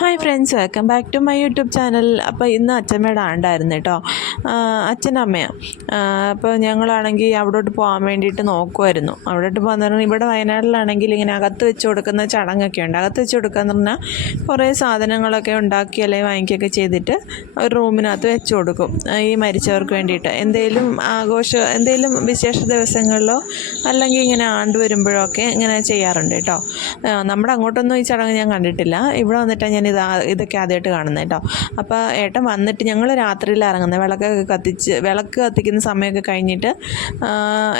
Hi friends, welcome back to my YouTube channel. അപ്പോൾ ഇന്ന് അച്ഛമ്മയുടെ ആണ്ടായിരുന്നു കേട്ടോ. അച്ഛനും അമ്മയാണ്. അപ്പോൾ ഞങ്ങളാണെങ്കിൽ അവിടോട്ട് പോകാൻ വേണ്ടിയിട്ട് നോക്കുമായിരുന്നു. അവിടോട്ട് പോകാൻ പറഞ്ഞാൽ ഇവിടെ വയനാട്ടിലാണെങ്കിൽ ഇങ്ങനെ അകത്ത് വെച്ച് കൊടുക്കുന്ന ചടങ്ങൊക്കെ ഉണ്ട്. അകത്ത് വെച്ച് കൊടുക്കുക എന്ന് പറഞ്ഞാൽ കുറേ സാധനങ്ങളൊക്കെ ഉണ്ടാക്കി അല്ലെങ്കിൽ വാങ്ങിക്കുകയൊക്കെ ചെയ്തിട്ട് ഒരു റൂമിനകത്ത് വെച്ച് കൊടുക്കും. ഈ മരിച്ചവർക്ക് വേണ്ടിയിട്ട് എന്തെങ്കിലും എന്തെങ്കിലും വിശേഷ ദിവസങ്ങളിലോ അല്ലെങ്കിൽ ഇങ്ങനെ ആണ്ട് വരുമ്പോഴോ ഒക്കെ ഇങ്ങനെ ചെയ്യാറുണ്ട് കേട്ടോ. നമ്മുടെ അങ്ങോട്ടൊന്നും ഈ ചടങ്ങ് ഞാൻ കണ്ടിട്ടില്ല. ഇവിടെ വന്നിട്ടാണ് ഞാൻ ഇതൊക്കെ ആദ്യമായിട്ട് കാണുന്നത് കേട്ടോ. അപ്പോൾ ഏട്ടൻ വന്നിട്ട് ഞങ്ങൾ രാത്രിയിൽ ഇറങ്ങുന്നത് വിളക്ക് കത്തിക്കുന്ന സമയമൊക്കെ കഴിഞ്ഞിട്ട്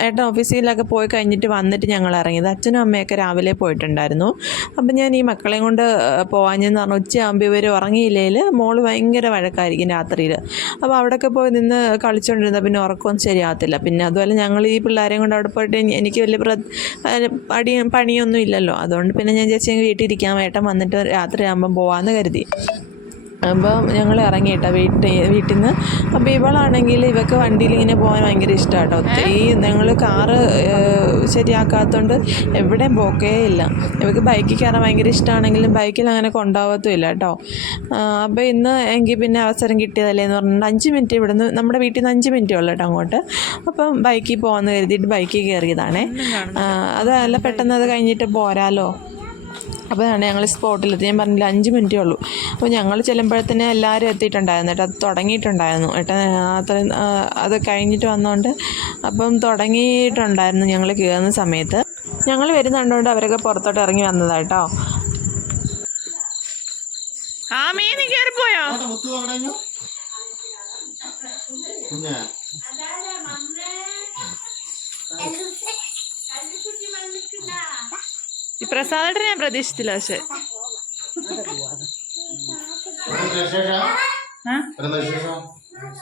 ഏട്ടൻ ഓഫീസിലൊക്കെ പോയി കഴിഞ്ഞിട്ട് വന്നിട്ട് ഞങ്ങൾ ഇറങ്ങിയത്. അച്ഛനും അമ്മയൊക്കെ രാവിലെ പോയിട്ടുണ്ടായിരുന്നു. അപ്പം ഞാൻ ഈ മക്കളെയും കൊണ്ട് പോകാഞ്ഞെന്ന് പറഞ്ഞാൽ ഉച്ചയാകുമ്പോൾ ഇവർ ഉറങ്ങിയില്ലെങ്കിൽ മോള് ഭയങ്കര വഴക്കായിരിക്കും രാത്രിയിൽ. അപ്പോൾ അവിടെയൊക്കെ പോയി നിന്ന് കളിച്ചുകൊണ്ടിരുന്നാൽ പിന്നെ ഉറക്കമൊന്നും ശരിയാകത്തില്ല. പിന്നെ അതുപോലെ ഞങ്ങൾ ഈ പിള്ളേരെയും കൊണ്ട് അവിടെ പോയിട്ട് എനിക്ക് വലിയ പണിയൊന്നും ഇല്ലല്ലോ. അതുകൊണ്ട് പിന്നെ ഞാൻ ചേച്ചി വീട്ടിൽ ഇരിക്കാൻ ഏട്ടൻ വന്നിട്ട് രാത്രിയാകുമ്പം പോകാമെന്ന് കരുതി. അപ്പോൾ ഞങ്ങൾ ഇറങ്ങിയിട്ടോ വീട്ടിൽ നിന്ന്. അപ്പോൾ ഇവളാണെങ്കിൽ ഇവൾക്ക് വണ്ടിയിൽ ഇങ്ങനെ പോകാൻ ഭയങ്കര ഇഷ്ടമാണ് കേട്ടോ. ഈ ഞങ്ങൾ കാറ് ശരിയാക്കാത്തതുകൊണ്ട് എവിടെയും പോക്കേ ഇല്ല. ഇവൾക്ക് ബൈക്കിൽ കയറാൻ ഭയങ്കര ഇഷ്ടമാണെങ്കിലും ബൈക്കിൽ അങ്ങനെ കൊണ്ടുപോകത്തുമില്ല കേട്ടോ. അപ്പോൾ ഇന്ന് എങ്കിൽ പിന്നെ അവസരം കിട്ടിയതല്ലേ എന്ന് പറഞ്ഞിട്ട് 5 മിനിറ്റ് ഇവിടുന്ന് നമ്മുടെ വീട്ടിൽ നിന്ന് 5 മിനിറ്റേ ഉള്ളൂ കേട്ടോ അങ്ങോട്ട്. അപ്പം ബൈക്കിൽ പോകാമെന്ന് കരുതിയിട്ട് ബൈക്കിൽ കയറിയതാണേ. അതല്ല പെട്ടെന്ന് അത് കഴിഞ്ഞിട്ട് പോരാലോ. അപ്പോൾ ഞങ്ങൾ സ്പോട്ടിലെത്തി. ഞാൻ പറഞ്ഞില്ല 5 മിനിറ്റേ ഉള്ളൂ. അപ്പോൾ ഞങ്ങൾ ചെല്ലുമ്പോഴത്തേന് എല്ലാവരും എത്തിയിട്ടുണ്ടായിരുന്നു കേട്ടോ. അത് തുടങ്ങിയിട്ടുണ്ടായിരുന്നു അത്രയും അത് കഴിഞ്ഞിട്ട് വന്നതുകൊണ്ട് അപ്പം തുടങ്ങിയിട്ടുണ്ടായിരുന്നു. ഞങ്ങൾ കയറുന്ന സമയത്ത് ഞങ്ങൾ വരുന്നുണ്ടോണ്ട് അവരൊക്കെ പുറത്തോട്ട് ഇറങ്ങി വന്നതാട്ടോ. ഈ പ്രസാദായിട്ട് ഞാൻ പ്രതീക്ഷിച്ചില്ല. പക്ഷെ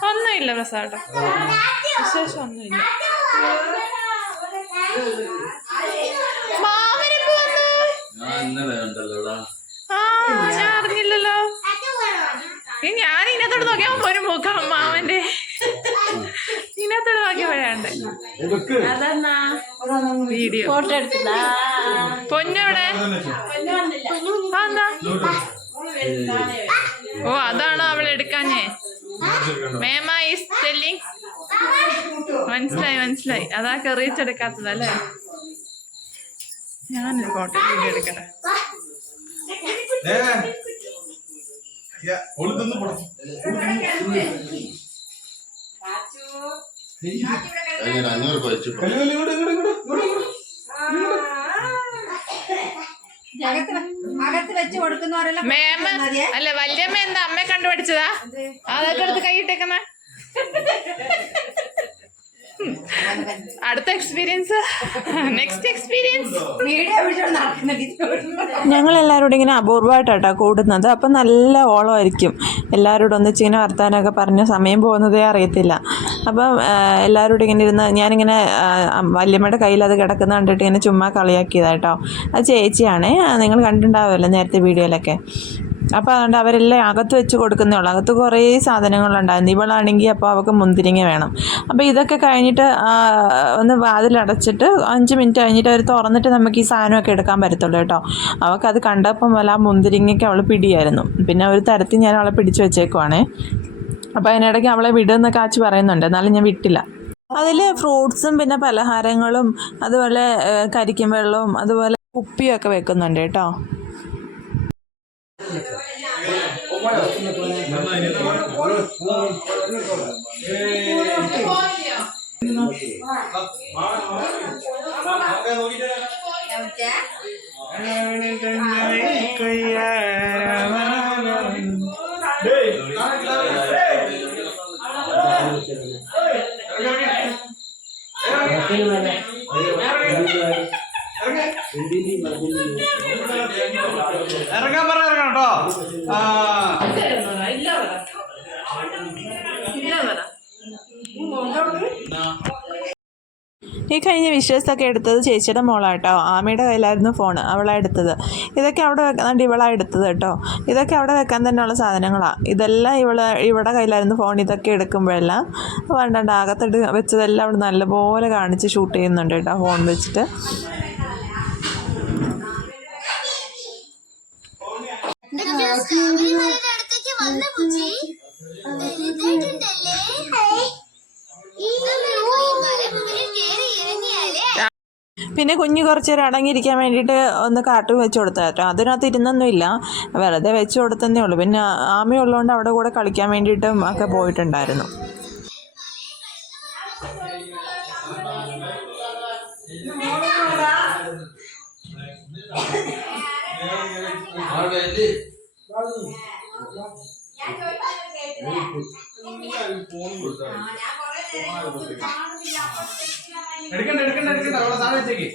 ഒന്നുമില്ല പ്രസാദ, വിശേഷം ഒന്നുമില്ല. ഞാൻ അറിഞ്ഞില്ലല്ലോ. ഞാൻ ഇതിനകത്തോട്ട് നോക്കിയാൽ ഒരു മുഖം മാമന്റെ ഇതിനകത്തോട്ട് നോക്കിയപ്പോഴാണ്ട് വീഡിയോ ഫോട്ടോ എടുത്തില്ല. പൊന്നെവിടെ? ഓ, അതാണോ അവൾ എടുക്കാഞ്ഞേ? മേമ ഈസ് ടെല്ലിങ്. മനസ്സിലായി. അതാ കറിയിച്ചെടുക്കാത്തതല്ലേ. ഞാനൊരു ഫോട്ടോ വീഡിയോ എടുക്കട്ടെ. മേമ അല്ല വല്യമ്മ എന്താ അമ്മയെ കണ്ടുപിടിച്ചതാ? അതൊക്കെ എടുത്ത് കൈയിട്ടേക്കണ. അടുത്ത എക്സ്പീരിയൻസ്, നെക്സ്റ്റ് എക്സ്പീരിയൻസ്. ഞങ്ങളെല്ലാവരോടും ഇങ്ങനെ അപൂർവമായിട്ടാട്ടോ കൂടുന്നത്. അപ്പം നല്ല ഓളമായിരിക്കും. എല്ലാവരോടും ഒന്നിച്ചിങ്ങനെ വർത്താനമൊക്കെ പറഞ്ഞ സമയം പോകുന്നതേ അറിയത്തില്ല. അപ്പം എല്ലാവരോടും ഇങ്ങനെ ഇരുന്ന് ഞാനിങ്ങനെ വല്യമ്മയുടെ കയ്യിൽ അത് കിടക്കുന്ന കണ്ടിട്ട് ഇങ്ങനെ ചുമ്മാ കളിയാക്കിയതാട്ടോ. അത് ചേച്ചിയാണേ, നിങ്ങൾ കണ്ടിട്ടുണ്ടാവുമല്ലോ നേരത്തെ വീഡിയോയിലൊക്കെ. അപ്പോൾ അതുകൊണ്ട് അവരെല്ലാം അകത്ത് വെച്ച് കൊടുക്കുന്നേ ഉള്ളൂ. അകത്ത് കുറേ സാധനങ്ങളുണ്ടായിരുന്നു. ഇവളാണെങ്കിൽ അപ്പോൾ അവൾക്ക് മുന്തിരിങ്ങ വേണം. അപ്പോൾ ഇതൊക്കെ കഴിഞ്ഞിട്ട് ഒന്ന് വാതിലടച്ചിട്ട് 5 മിനിറ്റ് കഴിഞ്ഞിട്ട് അവർ തുറന്നിട്ട് നമുക്ക് ഈ സാധനമൊക്കെ എടുക്കാൻ പറ്റത്തുള്ളൂ കേട്ടോ. അവൾക്കത് കണ്ടപ്പം വല്ല ആ മുന്തിരിങ്ങയ്ക്ക് അവൾ പിടിയായിരുന്നു. പിന്നെ ഒരു തരത്തിൽ ഞാൻ അവളെ പിടിച്ച് വെച്ചേക്കുവാണേ. അപ്പോൾ അതിനിടയ്ക്ക് അവളെ വിടുന്നൊക്കെ ആച്ച് പറയുന്നുണ്ട്, എന്നാലും ഞാൻ വിട്ടില്ല. അതിൽ ഫ്രൂട്ട്സും പിന്നെ പലഹാരങ്ങളും അതുപോലെ കരിക്കും വെള്ളവും അതുപോലെ കുപ്പിയൊക്കെ വെക്കുന്നുണ്ട് കേട്ടോ. ഇറങ്ങാൻ കേട്ടോ. ഈ കഴിഞ്ഞ വിഷ്വൽസൊക്കെ എടുത്തത് ചേച്ചിയുടെ മോളാട്ടോ. ആമയുടെ കയ്യിലായിരുന്നു ഫോൺ, അവളാണ് എടുത്തത്. ഇതൊക്കെ അവിടെ വെക്കാണ്ട് ഇവളാണ് എടുത്തത് കേട്ടോ. ഇതൊക്കെ അവിടെ വെക്കാൻ തന്നെയുള്ള സാധനങ്ങളാണ്. ഇതെല്ലാം ഇവിടെ കയ്യിലായിരുന്നു ഫോൺ. ഇതൊക്കെ എടുക്കുമ്പോഴെല്ലാം വേണ്ട അകത്തിട്ട് വെച്ചതെല്ലാം അവിടെ നല്ലപോലെ കാണിച്ച് ഷൂട്ട് ചെയ്യുന്നുണ്ട് കേട്ടോ ഫോൺ വെച്ചിട്ട്. ശബരിമലയുടെ അടുത്തേക്ക് വന്ന പൂച്ചി വലുതായിട്ടുണ്ടല്ലേ. ഈ മലമുകളിൽ കയറി ഇറങ്ങിയാലേ പിന്നെ കുഞ്ഞ് കുറച്ച് നേരം അടങ്ങിയിരിക്കാൻ വേണ്ടിയിട്ട് ഒന്ന് കാർട്ടൂൺ വെച്ച് കൊടുത്താൽ കേട്ടോ. അതിനകത്ത് ഇരുന്നൊന്നുമില്ല, വെറുതെ വെച്ച് കൊടുത്തതേ ഉള്ളൂ. പിന്നെ ആമയുള്ളതുകൊണ്ട് അവിടെ കൂടെ കളിക്കാൻ വേണ്ടിയിട്ടും ഒക്കെ പോയിട്ടുണ്ടായിരുന്നു. എടുക്കണ്ട അവിടെ താഴെ വെച്ചേക്ക്.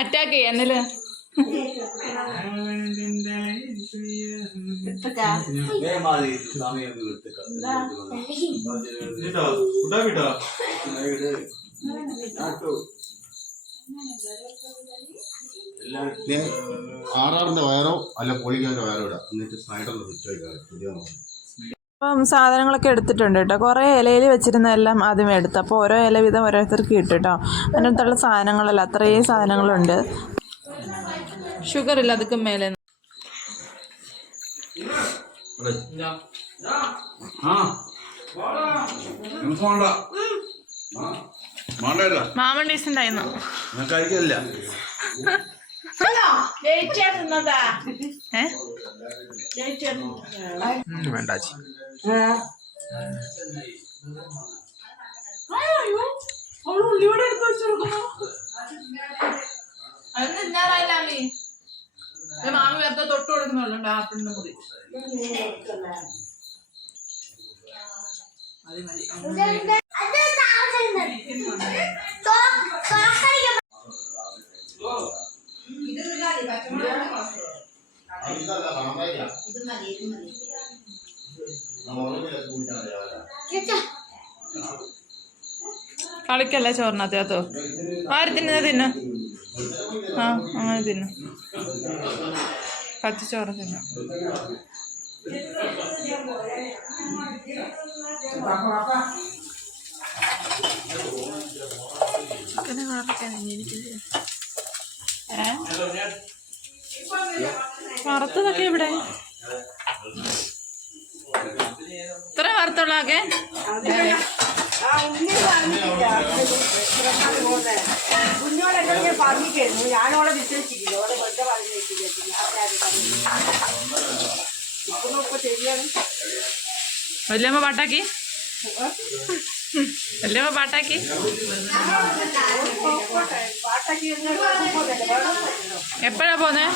അറ്റാക്ക് ചെയ്യാന്നല്ലേ. ആറാറിന്റെ വയറോ അല്ല പോളിക്കാരൻ്റെ വയറോ ഇടാം. എന്നിട്ട് സ്നൈഡറിൽ പുതിയ അപ്പം സാധനങ്ങളൊക്കെ എടുത്തിട്ടുണ്ട് കേട്ടോ. കുറേ ഇലയിൽ വെച്ചിരുന്നതെല്ലാം ആദ്യമേ എടുത്തു. അപ്പോൾ ഓരോ ഇല വീതം ഓരോരുത്തർക്ക് കിട്ടും കേട്ടോ. അതിനകത്തുള്ള സാധനങ്ങളല്ല, അത്രയും സാധനങ്ങളുണ്ട്. ഷുഗർ ഇല്ല അതൊക്കെ മേലെ. മാമൻ ഡീസ് ഉണ്ടായിരുന്നു. കഴിക്കില്ല. വേണ്ട മാമി വെറുതെ തൊട്ട് കൊടുക്കുന്നുള്ളൂ ആപ്പിളിന്റെ മുറി. കളിക്കല്ലേ ചോറിനകത്തോ ആര് തിന്ന ആ അങ്ങനെ തിന്നു. പച്ചച്ചോറ് തിന്നു. ചിക്കനെ വറുത്തതൊക്കെ ഇവിടെ ഇത്ര വറുത്തുള്ളതൊക്കെ കുഞ്ഞോടെ പറഞ്ഞിരുന്നു. ഞാനോടെ വിശ്വസിച്ചില്ല. ഇപ്പൊ ശരിയാണ്. വല്യമ്മ പാട്ടാക്കി വല്യമ്മ പാട്ടാക്കി. എപ്പോഴാ പോന്നെ?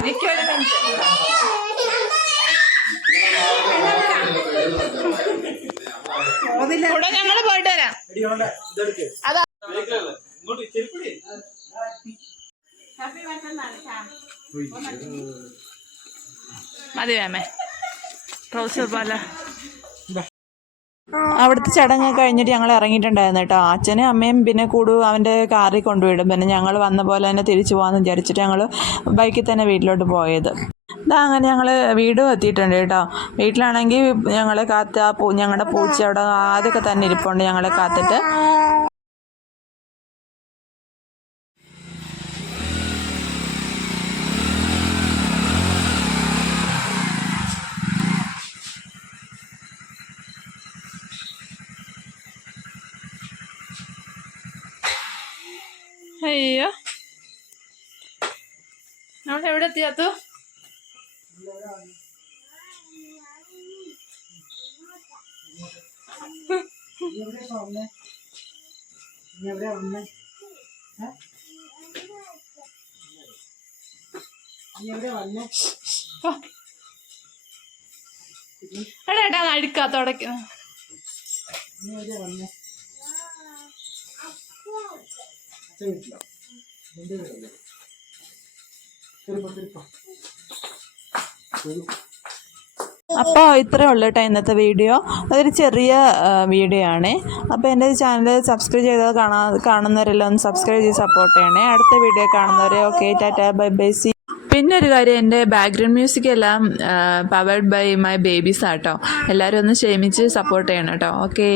എനിക്കൊരു കൂടെ ഞങ്ങള് പോയിട്ട് വരാം. അതാ മതി വേമേ ട്രൗസർ പോലെ. അവിടുത്തെ ചടങ്ങ് കഴിഞ്ഞിട്ട് ഞങ്ങൾ ഇറങ്ങിയിട്ടുണ്ടായിരുന്നു കേട്ടോ. അച്ഛനും അമ്മയും പിന്നെ കൂടു അവൻ്റെ കാറിൽ കൊണ്ടുപോയിടും. പിന്നെ ഞങ്ങൾ വന്ന പോലെ തന്നെ തിരിച്ചു പോകാമെന്ന് വിചാരിച്ചിട്ട് ഞങ്ങൾ ബൈക്കിൽ തന്നെ വീട്ടിലോട്ട് പോയത്. ഇതാ അങ്ങനെ ഞങ്ങൾ വീടും എത്തിയിട്ടുണ്ട് കേട്ടോ. വീട്ടിലാണെങ്കിൽ ഞങ്ങളെ കാത്ത് ഞങ്ങളുടെ പൂച്ച അവിടെ ആദ്യമൊക്കെ തന്നെ ഇരിപ്പുണ്ട് ഞങ്ങളെ കാത്തിട്ട്. അയ്യോ നമ്മളെവിടെ എത്തിയാത്തു? എടാ അഴുക്കാ തുടയ്ക്കുന്നു. അപ്പോൾ ഇത്രയേ ഉള്ളൂ കേട്ടോ ഇന്നത്തെ വീഡിയോ. അതൊരു ചെറിയ വീഡിയോ ആണ്. അപ്പോൾ എൻ്റെ ചാനൽ സബ്സ്ക്രൈബ് ചെയ്താൽ കാണുന്നവരെല്ലാം ഒന്ന് സബ്സ്ക്രൈബ് ചെയ്ത് സപ്പോർട്ട് ചെയ്യണേ. അടുത്ത വീഡിയോ കാണുന്നവരെ okay, Tata, bye bye, C. പിന്നെ ഒരു കാര്യം, എൻ്റെ ബാക്ക്ഗ്രൗണ്ട് മ്യൂസിക് എല്ലാം പവേർഡ് ബൈ മൈ ബേബീസ് ആട്ടോ. എല്ലാവരും ഒന്ന് ക്ഷമിച്ച് സപ്പോർട്ട് ചെയ്യണം കേട്ടോ. ഓക്കെ.